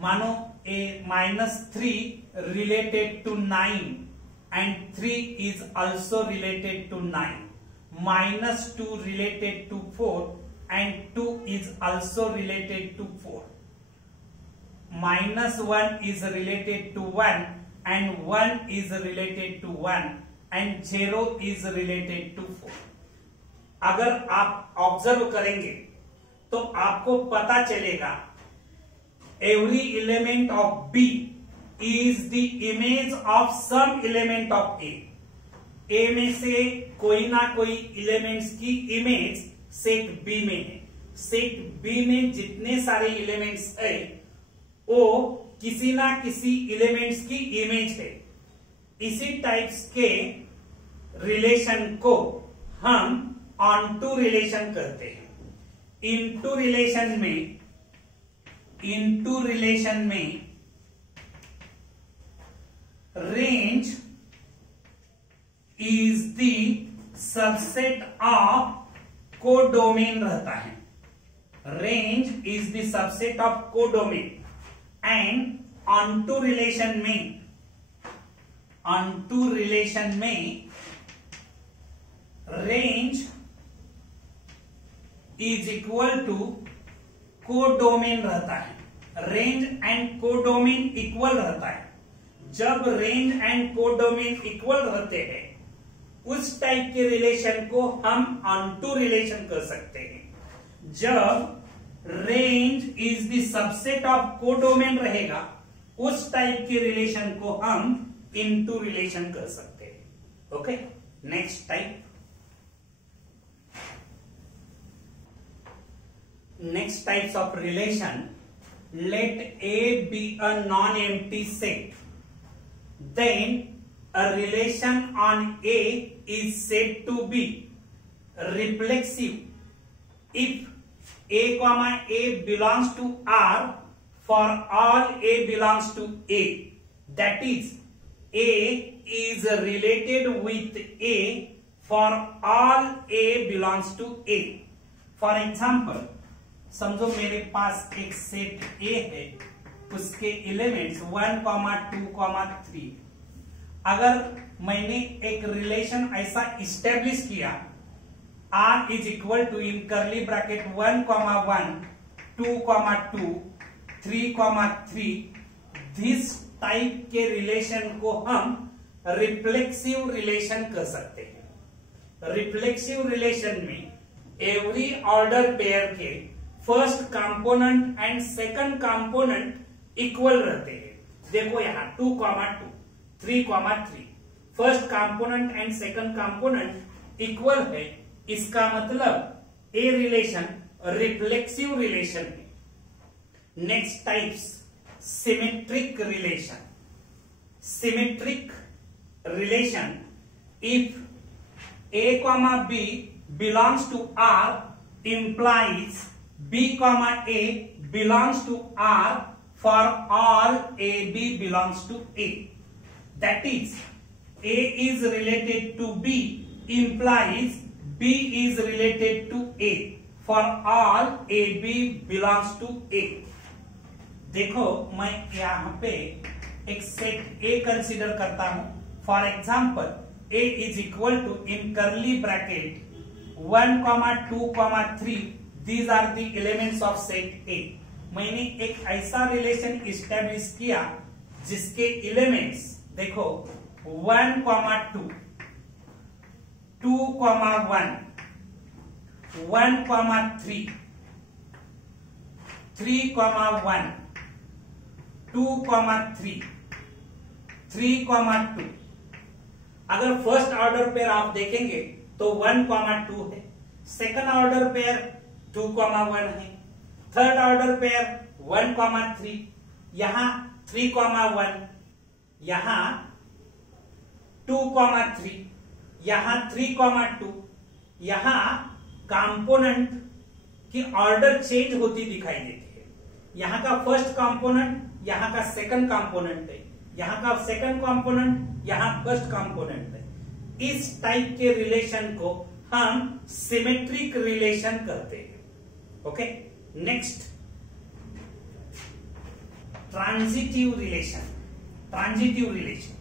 मानो A -3 related to 9 and 3 is also related to 9, -2 related to 4 and 2 is also related to 4, -1 is related to 1 and 1 is related to 1 and 0 is related to 4। अगर आप observe करेंगे तो आपको पता चलेगा every element of B is the image of some element of A। A में से कोई ना कोई एलिमेंट्स की इमेज सेट B में है। सेट B में जितने सारे एलिमेंट्स है वो किसी ना किसी एलिमेंट्स की इमेज है। इसी टाइप्स के रिलेशन को हम ऑनटू रिलेशन करते हैं। इनटू रिलेशन में range is the subset of codomain रहता है। Range is the subset of codomain and onto relation में range is equal to codomain रहता है। रेंज एंड कोडोमेन इक्वल रहता है। जब रेंज एंड कोडोमेन इक्वल रहते हैं उस टाइप के रिलेशन को हम onto रिलेशन कर सकते हैं। जब range is the subset of codomain रहेगा उस टाइप के रिलेशन को हम इनटू रिलेशन कर सकते हैं। Okay, next type. Next types of relation, let A be a non-empty set, then a relation on A is said to be reflexive if A, A belongs to R for all A belongs to A, that is A is related with A for all A belongs to A। For example, समझो मेरे पास एक set A है, उसके elements 1, 2, 3। अगर मैंने एक relation ऐसा इस्टेब्लिश किया, r is equal to in curly bracket 1, 1, 2, 2, 3, 3, this type के रिलेशन को हम रिफ्लेक्सिव रिलेशन कह सकते हैं। रिफ्लेक्सिव रिलेशन में एवरी ऑर्डर पेयर के first component and second component equal रहते हैं। देखो यहाँ 2, 2, 3, 3, first component and second component equal है, इसका मतलब ए रिलेशन रिफ्लेक्सिव रिलेशन है। Next types symmetric relation. Symmetric relation, if a comma b belongs to r implies b comma a belongs to r for all a b belongs to a. That is, a is related to b implies b is related to a for all a b belongs to a. देखो मैं यहाँ पे एक set a consider करता हूं। For example, a is equal to in curly bracket 1, 2, 3. These are the elements of set A. मैंने एक ऐसा रिलेशन इस्टेब्लिश किया जिसके एलिमेंट्स देखो 1, 2, 2, 1, 1, 3, 3, 1, 2, 3, 3, 2। अगर फर्स्ट ऑर्डर पेयर आप देखेंगे तो 1, 2 है, सेकंड ऑर्डर पेयर 2, 1 है, थर्ड ऑर्डर पेयर 1, 3, यहां 3, 1, यहां 2, 3, यहां 3, 2, यहां कंपोनेंट की ऑर्डर चेंज होती दिखाई देती है। यहां का फर्स्ट कंपोनेंट यहां का सेकंड कंपोनेंट है, यहां का सेकंड कंपोनेंट यहां फर्स्ट कंपोनेंट है। इस टाइप के रिलेशन को हम सिमेट्रिक रिलेशन कहते हैं। Okay, next transitive relation. Transitive relation,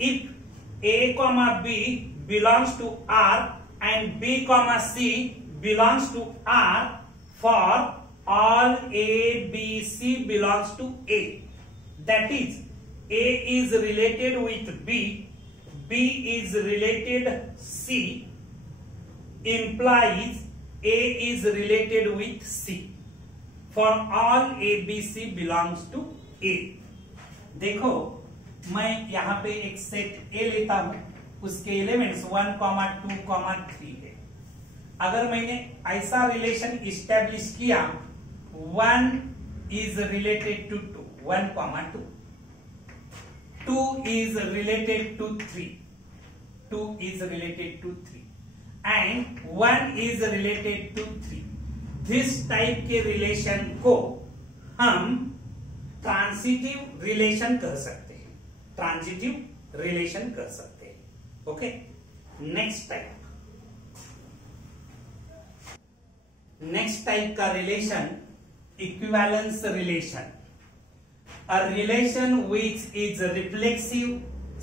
if a comma b belongs to r and b comma c belongs to r for all a b c belongs to a, that is A is related with B, B is related C, implies A is related with C for all A, B, C belongs to A. देखो मैं यहाँ पे एक set A लेता हूं, उसके elements 1, 2, 3 है। अगर मैंने ऐसा रिलेशन इस्टेब्लिश किया 1 is related to 2, 1, 2, 2 is related to 3, 2 is related to 3 and 1 is related to 3. This type के रिलेशन को हम ट्रांजिटिव रिलेशन कह सकते हैं। ट्रांजिटिव रिलेशन कह सकते हैं। ओके, नेक्स्ट टाइप का relation equivalence relation. A relation which is reflexive,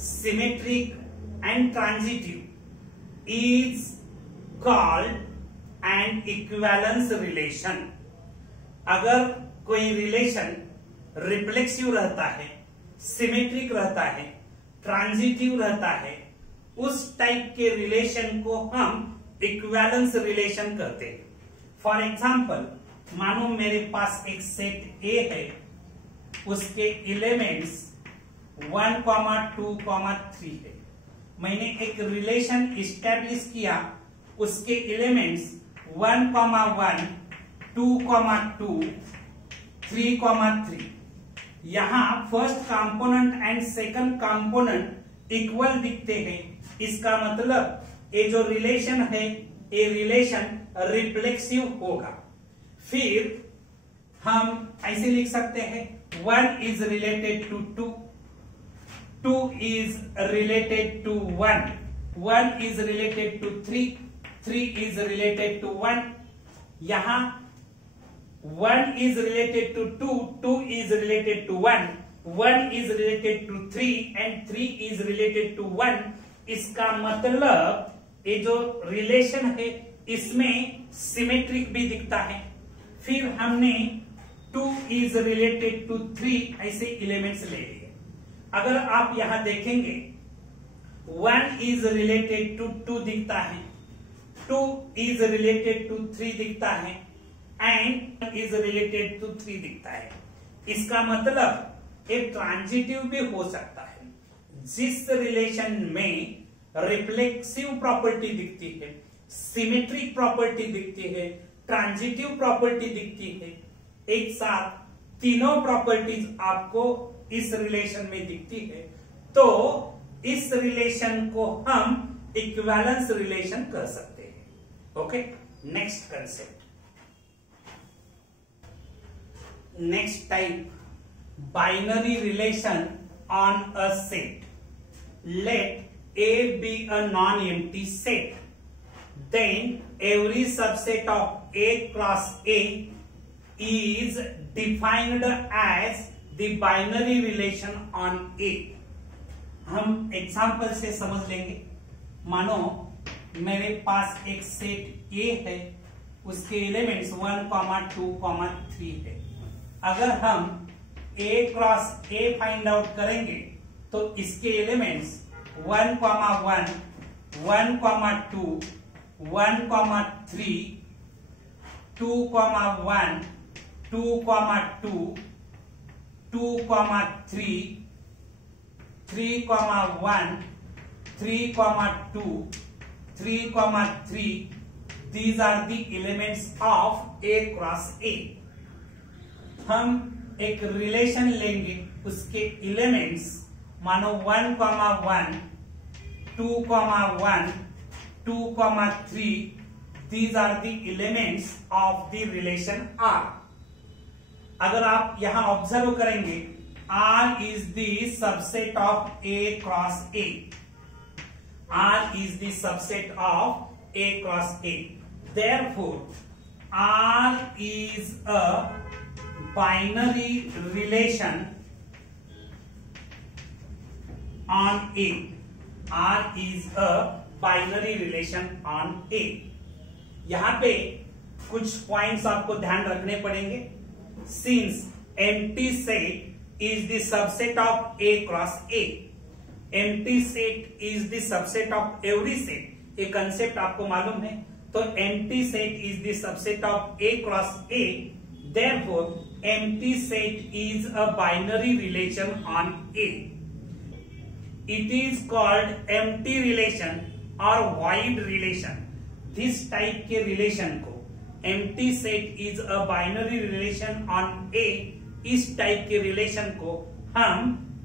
symmetric and transitive is called an equivalence relation. अगर कोई रिलेशन रिफ्लेक्सिव रहता है, सिमेट्रिक रहता है, ट्रांजिटिव रहता है, उस टाइप के रिलेशन को हम इक्विवेलेंस रिलेशन कहते हैं। फॉर एग्जाम्पल, मानो मेरे पास एक सेट ए है, उसके एलिमेंट्स 1, 2, 3 है। मैंने एक रिलेशन इस्टेब्लिश किया, उसके एलिमेंट्स 1, 1, 2, 2, 3, 3। यहां first component and second component equal दिखते हैं। इसका मतलब ये जो रिलेशन है, ये रिलेशन रिफ्लेक्सिव होगा। फिर हम ऐसे लिख सकते हैं 1 is related to 2, 2 is related to 1, 1 is related to 3, 3 is related to 1। यहां 1 is related to 2, 2 is related to 1, 1 is related to 3 and 3 is related to 1, इसका मतलब ये जो रिलेशन है इसमें सिमेट्रिक भी दिखता है। फिर हमने 2 is related to 3 ऐसे एलिमेंट्स ले लिए। अगर आप यहां देखेंगे 1 is related to 2 दिखता है, 2 is related to 3 दिखता है एंड is related to 3 दिखता है। इसका मतलब एक ट्रांजिटिव भी हो सकता है। जिस रिलेशन में रिफ्लेक्सिव प्रॉपर्टी दिखती है, सिमेट्रिक प्रॉपर्टी दिखती है, ट्रांजिटिव प्रॉपर्टी दिखती है, एक साथ तीनों प्रॉपर्टीज आपको इस रिलेशन में दिखती है, तो इस रिलेशन को हम इक्विवेलेंस रिलेशन कर सकते हैं। Okay, next concept, next type, binary relation on a set. Let A be a non-empty set, then every subset of A cross A is defined as the binary relation on A। हम example से समझ लेंगे। मानो मेरे पास एक set A है, उसके एलिमेंट्स 1, 2, 3 है। अगर हम A cross A find out करेंगे तो इसके elements 1, 1, 1, 2, 1, 3, 2, 1, 2, 2, 2, 3, 3, 1, 3, 2, 3, 3, these are the elements of A cross A। हम एक रिलेशन लेंगे, उसके एलिमेंट्स मानो 1, 1, 2, 1, 2, 3, these are the elements of the relation R। अगर आप यहां ऑब्जर्व करेंगे, R is the subset of A cross A। R is the subset of A cross A। Therefore, R is a binary relation on A। R is a binary relation on A। यहां पे कुछ points आपको ध्यान रखने पड़ेंगे। Since empty set is the subset of A cross A, empty set is the subset of every set। ये concept आपको मालूम है, तो empty set is the subset of A cross A। Therefore, empty set is a binary relation on A। It is called empty relation or void relation। This type के relation को empty set is a binary relation on A, इस type के relation को हम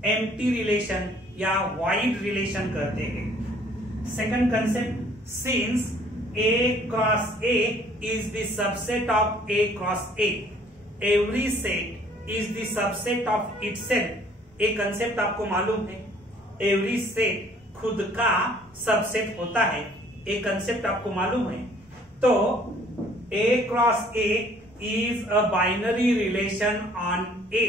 empty relation या void relation कहते हैं। Second concept, since A cross A is the subset of A cross A, every set is the subset of itself। एक concept आपको मालूम है, एवरी सेट खुद का सबसेट होता है, एक कंसेप्ट आपको मालूम है। तो A cross A is a binary relation on A।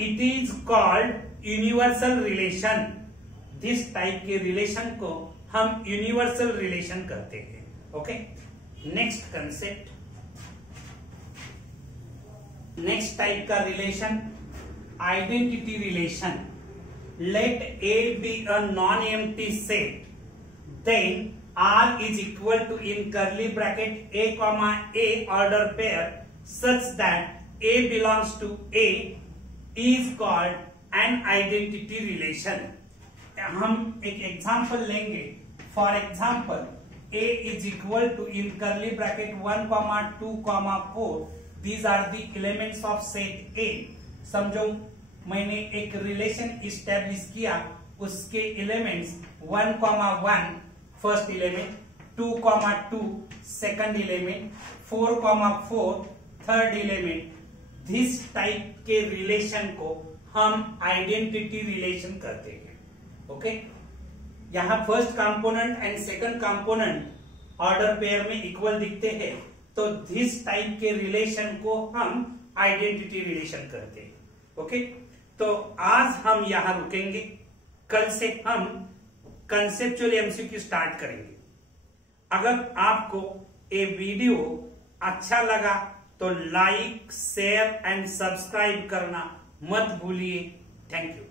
It is called universal relation. This type के रिलेशन को हम यूनिवर्सल रिलेशन कहते हैं। Okay, next concept, next type का relation, identity relation. Let A be a non-empty set, then R is equal to in curly bracket A comma A order pair such that A belongs to A is called an identity relation। हम एक example लेंगे। For example, A is equal to in curly bracket 1, 2, 4, these are the elements of set A। समझो मैंने एक relation establish किया, उसके elements 1, 1 first element, 2, 2 second element, 4, 4 third element. This type के relation को हम आइडेंटिटी रिलेशन कहते हैं। ओके, यहां first component and second component order pair में इक्वल दिखते हैं, तो दिस टाइप के रिलेशन को हम आइडेंटिटी रिलेशन कहते हैं। ओके, तो आज हम यहां रुकेंगे, कल से हम कंसेप्चुअल एमसीक्यू स्टार्ट करेंगे। अगर आपको ये वीडियो अच्छा लगा तो लाइक, शेयर एंड सब्सक्राइब करना मत भूलिए। Thank you.